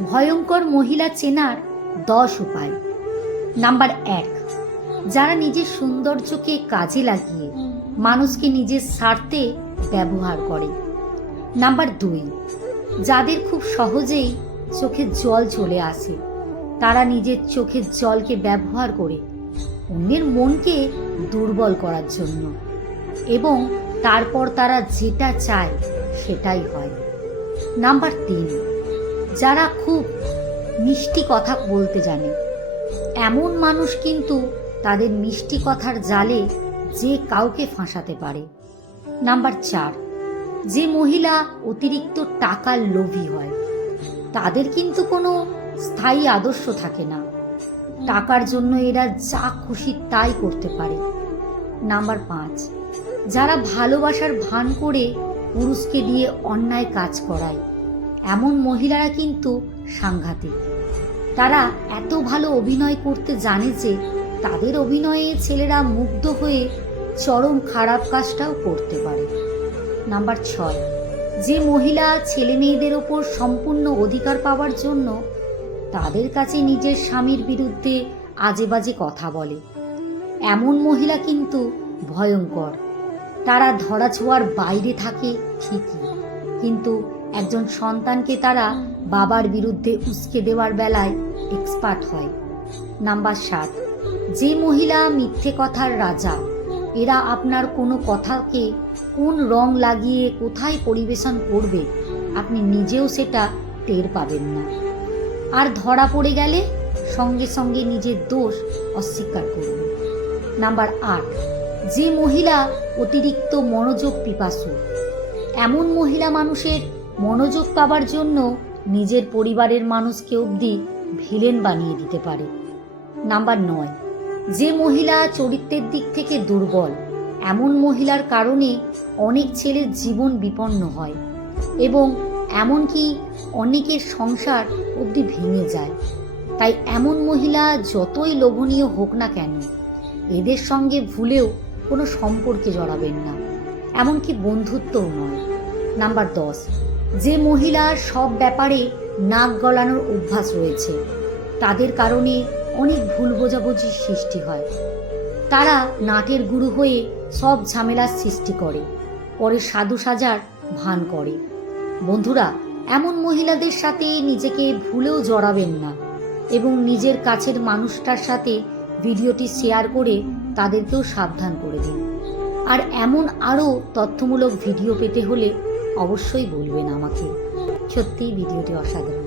ভয়ঙ্কর মহিলা চেনার 10 উপায়। নাম্বার 1, যারা নিজের সৌন্দর্যকে কাজে লাগিয়ে মানুষকে নিজের স্বার্থে ব্যবহার করে। নাম্বার 2, যাদের খুব সহজেই চোখের জল চলে আসে, তারা নিজের চোখের জলকে ব্যবহার করে অন্যের মনকে দুর্বল করার জন্য, এবং তারপর তারা যেটা চায় সেটাই হয়। নাম্বার 3, যারা খুব মিষ্টি কথা বলতে জানে। এমন মানুষ কিন্তু তাদের মিষ্টি কথার জালে যে কাউকে ফাঁসাতে পারে। নাম্বার 4, যে মহিলা অতিরিক্ত টাকার লোভী হয়, তাদের কিন্তু কোনো স্থায়ী আদর্শ থাকে না। টাকার জন্য এরা যা খুশি তাই করতে পারে। নাম্বার 5, যারা ভালোবাসার ভান করে পুরুষকে দিয়ে অন্যায় কাজ করায়, এমন মহিলারা কিন্তু সাংঘাতিক। তারা এত ভালো অভিনয় করতে জানে যে তাদের অভিনয়ে ছেলেরা মুগ্ধ হয়ে চরম খারাপ কাজটাও করতে পারে। নাম্বার 6, যে মহিলা ছেলে মেয়েদের ওপর সম্পূর্ণ অধিকার পাওয়ার জন্য তাদের কাছে নিজের স্বামীর বিরুদ্ধে আজে বাজে কথা বলে, এমন মহিলা কিন্তু ভয়ঙ্কর। তারা ধরাছোঁয়ার বাইরে থাকে ঠিকই, কিন্তু একজন সন্তানকে তারা বাবার বিরুদ্ধে উস্কে দেওয়ার বেলায় এক্সপার্ট হয়। নাম্বার 7, যে মহিলা মিথ্যে কথার রাজা। এরা আপনার কোনো কথাকে কোন রং লাগিয়ে কোথায় পরিবেশন করবে আপনি নিজেও সেটা টের পাবেন না, আর ধরা পড়ে গেলে সঙ্গে সঙ্গে নিজের দোষ অস্বীকার করবে। নাম্বার 8, যে মহিলা অতিরিক্ত মনোযোগ পিপাসু। এমন মহিলা মানুষের মনোযোগ পাবার জন্য নিজের পরিবারের মানুষকে অবধি ভিলেন বানিয়ে দিতে পারে। নাম্বার 9, যে মহিলা চরিত্রের দিক থেকে দুর্বল। এমন মহিলার কারণে অনেক ছেলের জীবন বিপন্ন হয় এবং এমনকি অনেকের সংসার অবধি ভেঙে যায়। তাই এমন মহিলা যতই লোভনীয় হোক না কেন, এদের সঙ্গে ভুলেও কোনো সম্পর্কে জড়াবেন না, এমনকি বন্ধুত্বও নয়। নাম্বার 10, যে মহিলার সব ব্যাপারে নাক গলানোর অভ্যাস রয়েছে, তাদের কারণে অনেক ভুল বোঝাবুঝির সৃষ্টি হয়। তারা নাটের গুরু হয়ে সব ঝামেলার সৃষ্টি করে, পরে সাধু সাজার ভান করে। বন্ধুরা, এমন মহিলাদের সাথে নিজেকে ভুলেও জড়াবেন না এবং নিজের কাছের মানুষটার সাথে ভিডিওটি শেয়ার করে তাদেরকেও সাবধান করে দিন। আর এমন আরও তথ্যমূলক ভিডিও পেতে হলে অবশ্যই বলবেন আমাকে। সত্যিই ভিডিওটি অসাধারণ।